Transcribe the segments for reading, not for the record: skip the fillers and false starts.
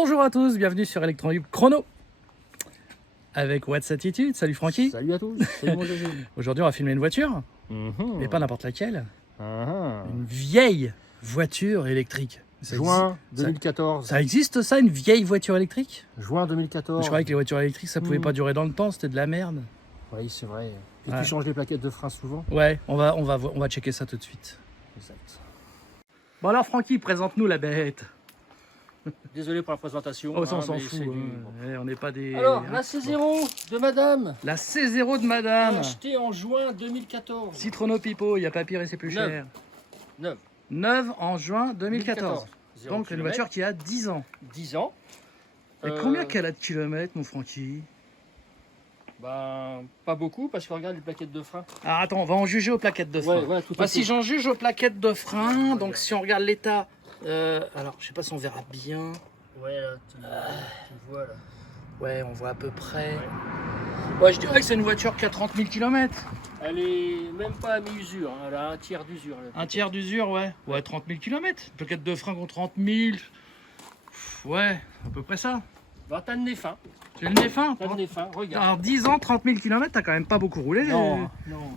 Bonjour à tous, bienvenue sur Electron Libre Chrono avec What's Attitude. Salut Francky. Salut à tous, salut mon Jésus. Aujourd'hui on va filmer une voiture, mais pas n'importe laquelle. Ah. Une vieille voiture électrique. Juin 2014. Ça existe ça, une vieille voiture électrique? Juin 2014. Je croyais que les voitures électriques ça pouvait pas durer dans le temps, c'était de la merde. Oui, c'est vrai. Et Ouais. tu changes les plaquettes de frein souvent? Ouais, on va checker ça tout de suite. Exact. Bon alors Francky, présente-nous la bête. Désolé pour la présentation. Oh ça on hein, s'en mais fout, c'est hein. du- Ouais, on n'est pas des... Alors, la C0 de madame, La C0 de madame. achetée en juin 2014. Citrono Pipo, il n'y a pas pire et c'est plus Neuve. cher. Neuve. Neuve en juin 2014. 0 Donc une kilomètre, voiture qui a 10 ans. 10 ans. Et combien qu'elle a de kilomètres, mon Francky? Ben, pas beaucoup parce que regarde les plaquettes de frein. Alors attends, on va en juger aux plaquettes de frein. Ouais, tout à Bah, fait. si j'en juge aux plaquettes de frein, Ouais, donc ouais. si on regarde l'état, alors je sais pas si on verra bien. Ouais, là, tu vois là. Ouais, on voit à peu près. Ouais, je dirais que c'est une voiture qui a 30 000 km. Elle est même pas à mi-usure, hein, elle a un tiers d'usure. Un tiers d'usure, ouais. Ouais, 30 000 km. Plaquette de frein contre 30 000. Ouais, à peu près ça. Bah, t'as le nez fin. Tu as le nez fin. T'as le nez fin, regarde. Alors 10 ans, 30 000 km, t'as quand même pas beaucoup roulé, Non.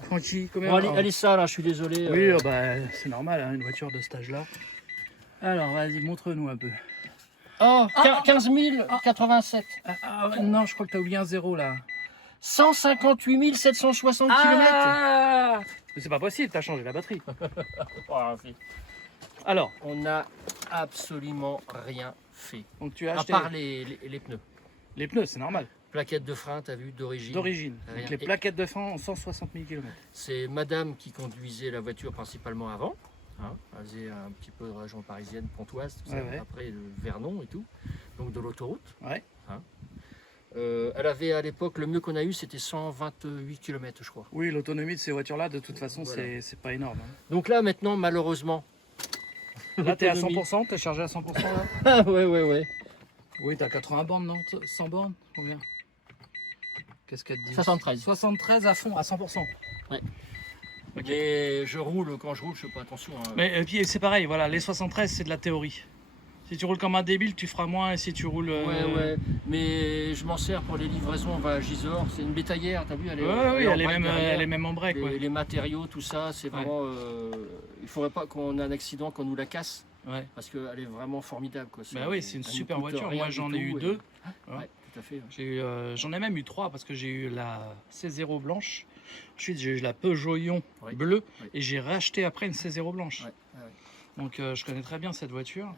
Francky. Combien Bon, elle est sale, hein, je suis désolé. Oui, bah, c'est normal, hein, une voiture de cet âge-là. Alors, vas-y, montre-nous un peu. Oh, 15 087. Non, je crois que tu as oublié un zéro, là. 158 760 km. Mais c'est pas possible, tu as changé la batterie. Ah, Alors, on n'a absolument rien fait. donc tu as À acheté part les pneus. les pneus, c'est normal, Plaquettes de frein, t'as vu, d'origine. d'origine. Rien. Donc les Et- plaquettes de frein ont 160 000 km. C'est madame qui conduisait la voiture principalement avant. Hein, elle faisait un petit peu de région parisienne, Pontoise, tout ça, Ouais, ouais. après Vernon et tout. Donc de l'autoroute. Ouais. Elle avait à l'époque, le mieux qu'on a eu, c'était 128 km, je crois. Oui, l'autonomie de ces voitures-là, de toute façon, Voilà. c'est pas énorme. hein. Donc là, maintenant, malheureusement. Là, t'es à l'autonomie- 100%, t'es chargé à 100% là? Ah ouais. Oui, t'as 80 bornes, non? 100 bornes? Combien? Qu'est-ce qu'elle te dit? 73. 73 à fond, à 100%. Ok. Mais je roule, quand je roule, je fais pas attention. Hein. Mais puis c'est pareil, voilà, les 73 c'est de la théorie. Si tu roules comme un débile, tu feras moins, et si tu roules. Ouais. Mais je m'en sers pour les livraisons à Gisors. C'est une bétaillère, t'as vu? Elle est, Ouais, en elle est break même, derrière. elle est même en break. Les, Ouais. les matériaux, tout ça, c'est vraiment. Il faudrait pas qu'on ait un accident, qu'on nous la casse. Ouais. Parce qu'elle est vraiment formidable. Quoi. Bah oui, c'est une elle nous super coûte voiture. rien Moi du j'en ai eu tout, deux. Ouais, tout à fait. J'en ai même eu trois parce que j'ai eu la C0 blanche. Ensuite j'ai eu la Peugeot Ion Oui. bleue Oui. et j'ai racheté après une C0 blanche. Ouais. Donc je connais très bien cette voiture.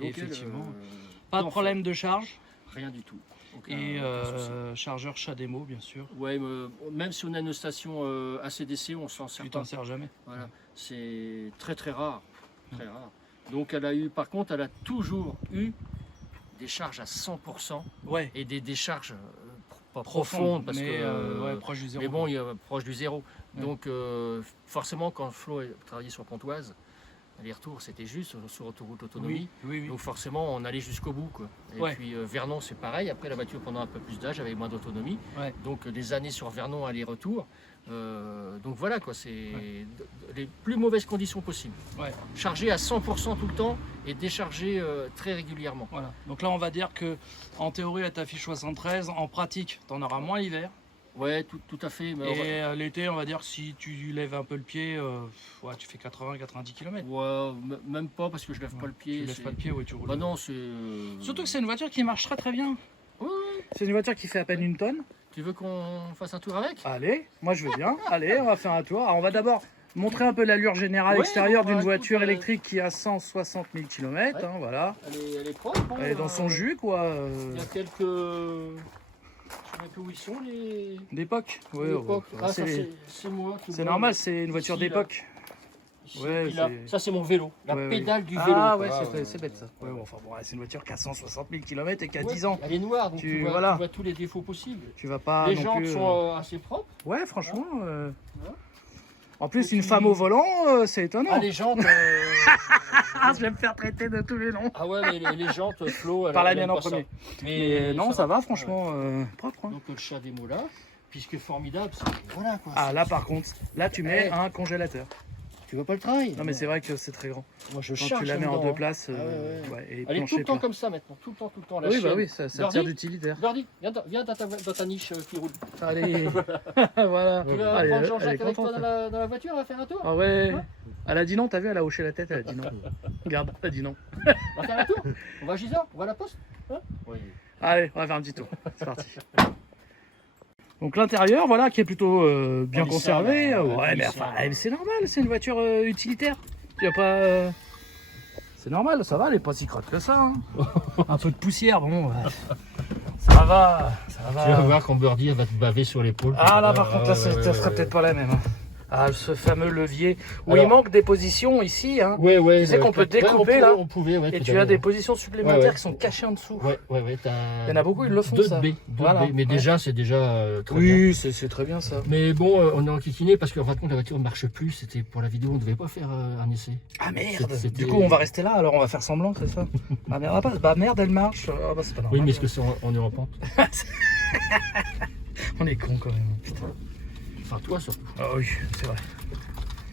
Et Donc, effectivement, elle, pas de non, problème de charge rien du tout. et Aucun souci. chargeur CHAdeMO bien sûr. Ouais, mais même si on a une station ACDC, on s'en sert Tu pas. t'en sers jamais. Voilà, c'est très rare, très rare. Donc elle a eu, par contre, elle a toujours eu des charges à 100% Ouais. et des décharges pas Profonde, profondes parce mais que ouais, proche du zéro. mais bon, il est proche du zéro. Ouais. Donc forcément, quand Flo a travaillé sur Pontoise, les retours c'était juste sur autoroute autonomie. Oui. Donc forcément, on allait jusqu'au bout, quoi. Et Ouais. puis Vernon, c'est pareil. Après, la voiture pendant un peu plus d'âge avait moins d'autonomie. Ouais. Donc des années sur Vernon aller-retour. Donc voilà, quoi. C'est les plus mauvaises conditions possibles. Ouais. Chargé à 100% tout le temps et déchargé très régulièrement. Voilà. Donc là, on va dire que en théorie, elle t'affiche 73. En pratique, tu en auras moins l'hiver. Ouais, tout à fait. Mais Et l'été, on va dire que si tu lèves un peu le pied, ouais, tu fais 80-90 km. ouais, même pas parce que je lève pas le pied. Tu lèves c'est- pas le pied, ouais, tu roules. Bah non, c'est. Surtout que c'est une voiture qui marche très très bien. Ouais. C'est une voiture qui fait à peine une tonne. Tu veux qu'on fasse un tour avec? Allez, moi je veux bien. Allez, on va faire un tour. Alors, on va d'abord montrer un peu l'allure générale Ouais, extérieure bon, bah, d'une écoute, voiture électrique qui a 160 000 km. Ouais. Hein, voilà. Elle est propre. Hein, Elle est dans son jus, quoi. Il y a quelques. Je sais même plus où ils sont les. D'époque. Ouais, L'époque. ouais, Ah, ça, c'est c'est moi qui c'est vois. normal, c'est une voiture Ici, là. d'époque. Ici, Ouais, puis là. c'est- Ça, c'est mon vélo. La Ouais, ouais. pédale du vélo. Ah quoi. ouais, c'est bête ça. Ouais, bon, enfin, bon, c'est une voiture qui a 160 000 km et qui a Ouais, 10 ans. Elle est noire, donc Tu- tu vois, voilà. tu vois tous les défauts possibles. Tu vas pas Les non jantes plus, sont assez propres. Ouais, franchement. Ouais. En plus, Et une puis- femme au volant, c'est étonnant. Ah, les jantes. Ah, je vais me faire traiter de tous les noms. Ah ouais, mais les jantes, Flo. Par la elle mienne aime en pas ça. premier. Mais Mais non, ça va, franchement, Ouais. propre. Hein. Donc le chat des mots là. Puis ce qui est formidable, c'est. Voilà quoi. Ah, c'est- là, par contre, là, tu mets Ouais. un congélateur. Tu veux pas le trail? Non, mais c'est vrai que c'est très grand. Moi, je Quand charge tu la mets en dedans, deux hein. places, Ah ouais. ouais, et Elle est tout plancher le temps plat. comme ça maintenant, tout le temps. La Oui, bah chienne. oui, ça Birdie sert d'utilitaire. Birdie, viens dans ta niche qui roule. Allez, voilà. Tu vas Allez, prendre elle est Jean-Jacques avec toi contente. dans la voiture, on va faire un tour? Ah ouais. Hein? Elle a dit non, t'as vu, elle a hoché la tête, elle a dit non. Regarde, elle a dit non. On va faire un tour? On va à Gisors? On va à la poste? Hein? Oui. Allez, on va faire un petit tour. C'est parti. Donc l'intérieur, voilà, qui est plutôt bien Polissard, conservé. là, Ouais, mais polissard, enfin, là. c'est normal, c'est une voiture utilitaire. Il y a pas. C'est normal, ça va, elle est pas si crotte que ça. Hein. Un peu de poussière, bon. Ça va, ça va. Tu vas voir quand Birdie elle va te baver sur l'épaule. Ah là, par contre, là, ça ouais, serait ouais. peut-être pas la même. Hein. Ah, ce fameux levier où Alors- il manque des positions ici. Hein. Ouais, Tu sais qu'on peut découper, là, on pouvait, ouais, Et tout tu à as fait, des ouais. positions supplémentaires Ouais, ouais. qui sont cachées en dessous. Ouais, t'as. Il y en a beaucoup, ils le font, 2 ça. B, 2 Voilà, B, mais ouais. déjà, c'est déjà très bien. Oui, c'est très bien ça. Mais bon, on est enquiquiné parce qu'en fin de compte, la voiture ne marche plus. C'était pour la vidéo, on ne devait pas faire un essai. Ah merde. C'était- Du coup, on va rester là, alors on va faire semblant, c'est ça. Ah merde, ah, bah merde, elle marche. Ah bah c'est pas normal. Oui, mais est-ce que on est en pente? On est con quand même. Putain. Enfin, toi surtout. Ah oui, c'est vrai.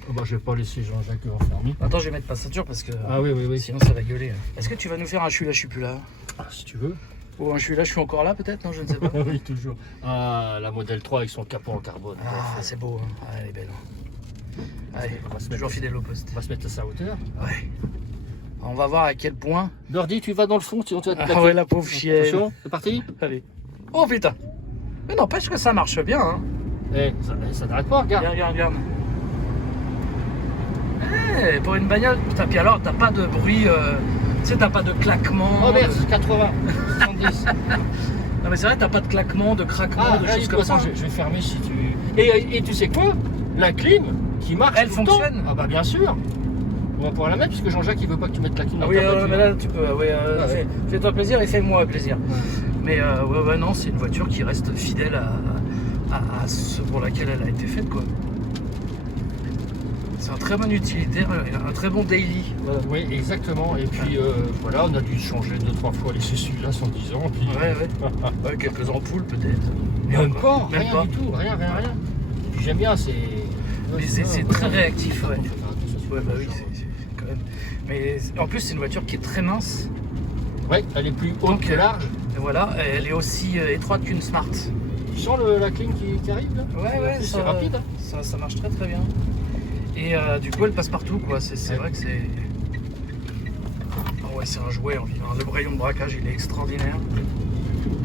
Oh, bah, je vais pas laisser Jean-Jacques enfermé. Attends, je vais mettre pas ceinture parce que Ah oui. sinon ça va gueuler. Est-ce que tu vas nous faire un je suis là, je suis plus là? Ah, si tu veux. Ou un je suis là, je suis encore là peut-être? Non, je ne sais pas. Oui, toujours. Ah, la modèle 3 avec son capot en carbone. Ah, c'est beau, hein. Ah, elle est belle. Hein. Allez, On va se toujours mettre- fidèle au poste. On va se mettre à sa hauteur. Ouais. On va voir à quel point. Birdie, tu vas dans le fond, sinon tu vas te Ah plaquer. ouais, la pauvre chienne. Attention, c'est parti. Allez. Oh putain. Mais n'empêche que ça marche bien, hein. Eh, ça n'arrête pas, regarde. Regarde. Eh, pour une bagnole, putain, puis alors t'as pas de bruit, tu sais, t'as pas de claquement. Oh merde, c'est 80, 70. Non mais c'est vrai, t'as pas de claquement, de craquement, Ah, de là, choses comme ça. je vais fermer si tu... Et tu sais quoi? La clim qui marche Elle tout le temps. fonctionne. Ah bah bien sûr. On va pouvoir la mettre parce que Jean-Jacques il veut pas que tu mettes la clim Ah dans oui, ta voiture. mais là tu peux, Ouais. fais-toi plaisir et fais-moi plaisir. Ouais. Mais ouais, non, c'est une voiture qui reste fidèle à ce pour laquelle elle a été faite, quoi. C'est un très bon utilitaire, un très bon daily. Voilà. Oui, exactement. Et puis voilà, on a dû changer 2-3 fois les essuie-glaces 110 ans. Puis... Ouais, quelques ampoules peut-être. Même pas, Même rien pas. du tout, rien. Puis j'aime bien, c'est... Mais c'est très réactif, ouais. Ouais, bah oui, Ouais, c'est quand même. Mais en plus, c'est une voiture qui est très mince. elle est plus haute Donc, que large. Et voilà, elle est aussi étroite qu'une Smart. Tu sens la clim qui arrive là? Ouais, C'est ça, rapide. Hein. ça marche très bien. Et du coup, elle passe partout, quoi. C'est vrai que c'est. Ah ouais, c'est un jouet en vie. Hein. Le rayon de braquage, il est extraordinaire.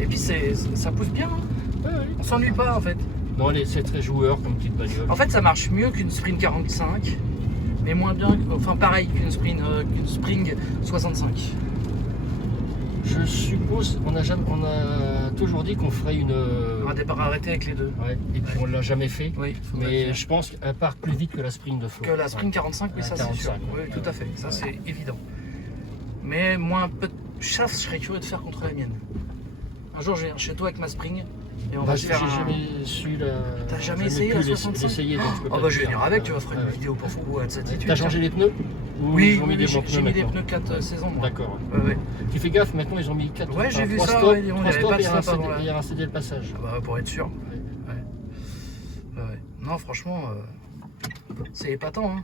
Et puis, ça pousse bien. Hein. Ouais. On s'ennuie pas, en fait. Non, c'est très joueur comme petite bagnole. En fait, ça marche mieux qu'une Sprint 45, mais moins bien. Enfin, pareil qu'une Spring 65. Je suppose, on a toujours dit qu'on ferait une. Un départ arrêté avec les deux. Ouais, et puis on l'a jamais fait. Oui, faudrait le Mais faire. je pense qu'elle part plus vite que la Spring de Flo. Que la Spring 45, oui, La ça c'est sûr. 45, Oui, ouais. tout à fait, ça c'est évident. Mais moi, peu de chasse, je serais curieux de faire contre la mienne. Un jour, je viens chez toi avec ma Spring et on va se J'ai faire un... jamais su la. T'as jamais jamais essayé pu la 65? l'essayer, donc je peux Oh pas bah te je vais dire. venir avec, tu vas faire une Ouais. vidéo pour vous de cette étude. T'as changé les pneus? Ou Oui, ils ont mis des bons j'ai mis des maintenant pneus 4 saisons. moi. D'accord. Ouais. Tu fais gaffe, maintenant ils ont mis 4 Ouais, j'ai vu ça, ouais, on avait pas de stop avant, là. et un CD le passage. Ah bah pour être sûr. Ouais. Non, franchement, c'est épatant. Hein.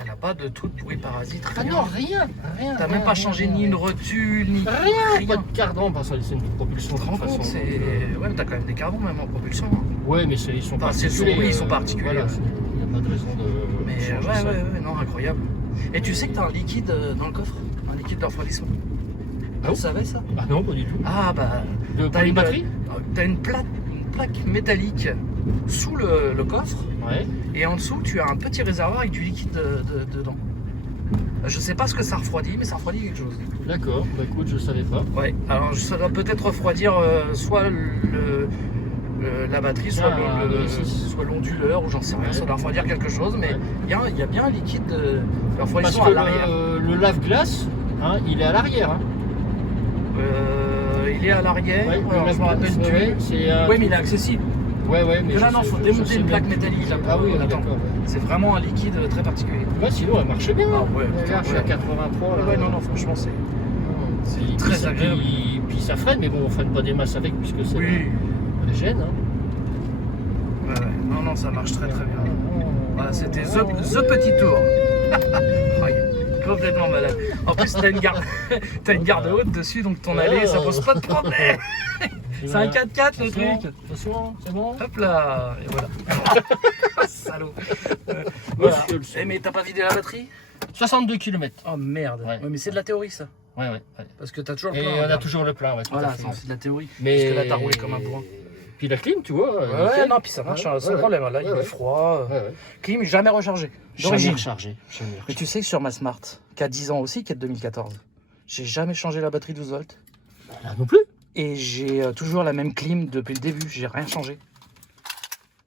Elle n'a pas de tout de bruit parasite, Ah rien. non, rien. T'as même pas changé ni une rotule, ni Rien, pas de cardan, parce que c'est une propulsion Tu te de rends toute compte, façon. c'est... Ouais, mais t'as quand même des carbons même en propulsion. Ouais, mais ils sont Enfin, particuliers. oui, ils sont particuliers, Voilà, ouais. il n'y a pas de raison de Mais changer ouais, ça. ouais, non, incroyable. Et tu sais que t'as un liquide dans le coffre? Un liquide de refroidissement. Ah Tu bon savais ça? Ah non, pas du tout. Ah bah... Pour une batterie? T'as une plaque métallique sous le coffre. Ouais. Et en dessous, tu as un petit réservoir avec du liquide dedans. Je sais pas ce que ça refroidit, mais ça refroidit quelque chose. D'accord, bah écoute, je savais pas. Ouais, alors ça doit peut-être refroidir soit la batterie, soit Ah, soit l'onduleur, ou j'en sais rien, Ouais. ça doit refroidir quelque chose, mais Ouais. il y a bien un liquide de Parce refroidissement que à l'arrière. le lave-glace, hein, il est à l'arrière. Hein. Il est à l'arrière, Ouais, alors, le je me rappelle lave-glace, plus. ouais, c'est un- Oui, mais il est accessible. Ouais, mais Que là, je non, sais- faut je démonter sais une bien. plaque métallique là. Ah oui, Attends. d'accord. C'est vraiment un liquide très particulier. Ouais, sinon elle marchait bien. Ah ouais, Regarde, putain, je suis à ouais. 83 là. Ouais, non, franchement, c'est Puis- très puis- agréable. Puis ça freine, mais bon, on freine pas des masses avec puisque c'est Oui. la gêne. Hein. Ouais. Non, non, ça marche très très bien. Voilà, c'était the petit tour. Oh, il est complètement malade. En plus, t'as une garde haute dessus, donc ton allée, ça pose pas de problème. C'est un 4x4 le truc. Attention, c'est bon. Hop là, et voilà. Salaud. Voilà. Mais t'as pas vidé la batterie? 62 km. Oh merde. Ouais. Ouais, mais c'est de la théorie ça. Ouais. Parce que t'as toujours le Et plein. on a regarde. toujours le plein, ouais. Tout à Voilà, fait, c'est de la théorie. Mais... Parce que là, t'as roulé comme un bourrin. Puis la clim, tu vois. Ouais, nickel. non, puis ça marche Ouais, sans ouais, problème. Là, il ouais. est froid. Ouais. Clim jamais rechargé. Jamais D'origine. rechargé. Mais tu sais que sur ma Smart, qui a 10 ans aussi, qui est de 2014, j'ai jamais changé la batterie 12 volts. Là non plus. Et j'ai toujours la même clim depuis le début. J'ai rien changé.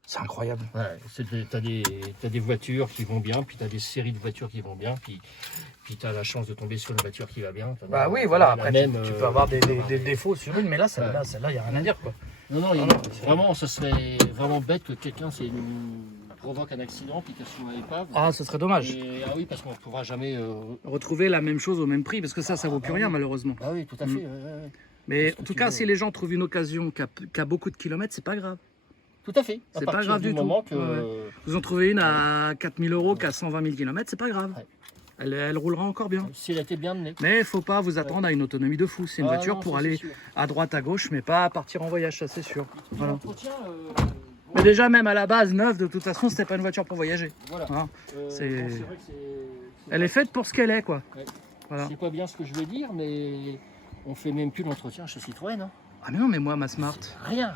C'est incroyable. Ouais, t'as des voitures qui vont bien, puis t'as des séries de voitures qui vont bien, puis t'as la chance de tomber sur une voiture qui va bien. Bah oui, voilà. La Après, même, tu peux avoir des défauts sur une, mais là, celle-là, il n'y a rien à dire, quoi. Non, non, vraiment, ce serait vraiment bête que quelqu'un provoque un accident puis qu'elle soit épave. Ah, ce serait dommage. Ah oui, parce qu'on ne pourra jamais. Retrouver la même chose au même prix, parce que ça vaut plus rien, malheureusement. Ah oui, tout à fait. Ouais. Mais Parce en que tout tu cas, veux. si les gens trouvent une occasion qui a beaucoup de kilomètres, c'est pas grave. Tout à fait. C'est pas grave du tout. Moment que, Vous en trouvez une à 4000 euros, qui a 120 000 km, c'est pas grave. Ouais. Elle roulera encore bien. si elle était bien menée. Mais il faut pas vous attendre à une autonomie de fou. C'est une voiture non, pour ça, aller c'est sûr. à droite, à gauche, mais pas partir en voyage, ça c'est sûr. Voilà. L'entretien, Mais déjà, même à la base, neuve, de toute façon, c'était pas une voiture pour voyager. voilà. Hein. C'est c'est- vrai que Elle est faite pour ce qu'elle est, quoi. Ouais. Voilà. C'est pas bien ce que je veux dire, mais on fait même plus l'entretien chez Citroën. Hein. Ah mais non, mais moi, ma Smart, Rien.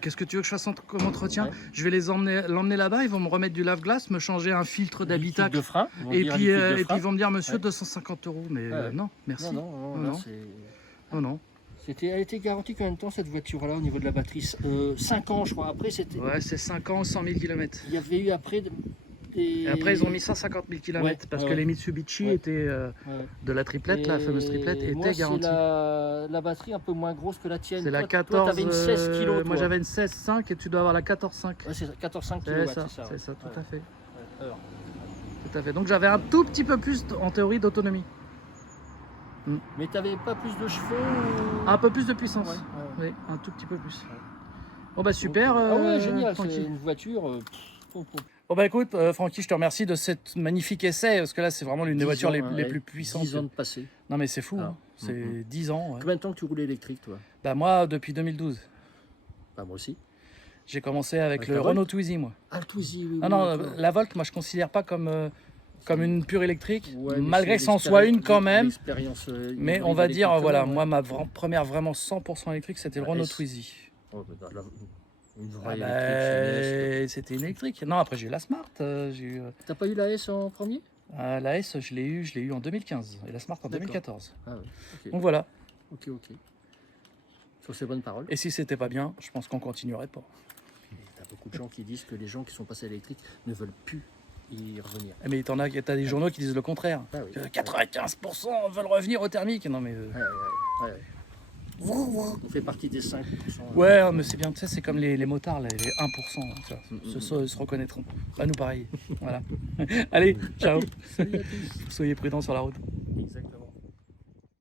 qu'est-ce que tu veux que je fasse comme entretien? Ouais. Je vais l'emmener là-bas, ils vont me remettre du lave-glace, me changer un filtre d'habitacle. De frein. Et puis ils vont me dire, monsieur, Ouais. 250 euros. Mais Ouais. non, merci. Non, Non. là, c'est- Non. elle était garantie combien de temps cette voiture-là au niveau de la batterie 5 ans, je crois. Après, c'était. Ouais, c'est 5 ans, 100 000 km. Il y avait eu après. Et après, ils ont mis 150 000 km Ouais, parce ouais, que ouais. les Mitsubishi Ouais. étaient Ouais. de la triplette, la fameuse triplette, moi, étaient c'est garanties. la batterie un peu moins grosse que la tienne. C'est la Toi, 14. t'avais une 16 kg. Moi, j'avais une 16,5 et tu dois avoir la 14,5. Ouais, c'est 14,5 C'est kg. ça, C'est ça, c'est ça, tout ouais. à fait. Ouais. Alors, Tout à fait. Donc j'avais un tout petit peu plus, en théorie, d'autonomie. mais t'avais pas plus de chevaux ou- Un peu plus de puissance. Ouais. Oui, un tout petit peu plus. Bon bah super. Ah ouais, génial. Francky. C'est une voiture. Bon bah écoute, Francky, je te remercie de cet magnifique essai, parce que là c'est vraiment l'une des 10 voitures ans, les ouais. plus puissantes. 10 ans de passé. Non mais c'est fou, Ah. hein. C'est Mhm. 10 ans. Ouais. Combien de temps que tu roulais électrique, toi? Bah moi, depuis 2012. Bah, moi aussi. J'ai commencé avec Avec le la Renault Volt Twizy, moi. Ah, le Twizy, oui. Non, non, la Volt, moi je considère pas comme une pure électrique, Ouais, mais malgré que c'est ça en soit une quand même. l'expérience, Mais hybride on va dire, électrique, voilà, quand même, moi ma première vraiment 100% électrique, c'était le La Renault S. Twizy. ouais. Oh, bah, une Ah vraie bah, électrique. c'était une électrique. Non, après j'ai eu la Smart. J'ai eu T'as pas eu la S en premier? la S, je l'ai eu en 2015 et la Smart en D'accord. 2014. Ah ouais, ok. Donc voilà. Ok. Sur ces bonnes paroles. Et si c'était pas bien, je pense qu'on continuerait pas. T'as beaucoup de gens qui disent que les gens qui sont passés à l'électrique ne veulent plus y revenir. Mais t'as des journaux qui disent le contraire. Ah oui. Que 95% veulent revenir au thermique. Non mais. Ouais. On fait partie des 5%. Ouais, mais c'est bien, tu sais, c'est comme les motards, les 1%. Tu vois, ceux se reconnaîtront. Pas nous pareil. Voilà. Allez, ciao. Salut à tous. Soyez prudents sur la route. Exactement.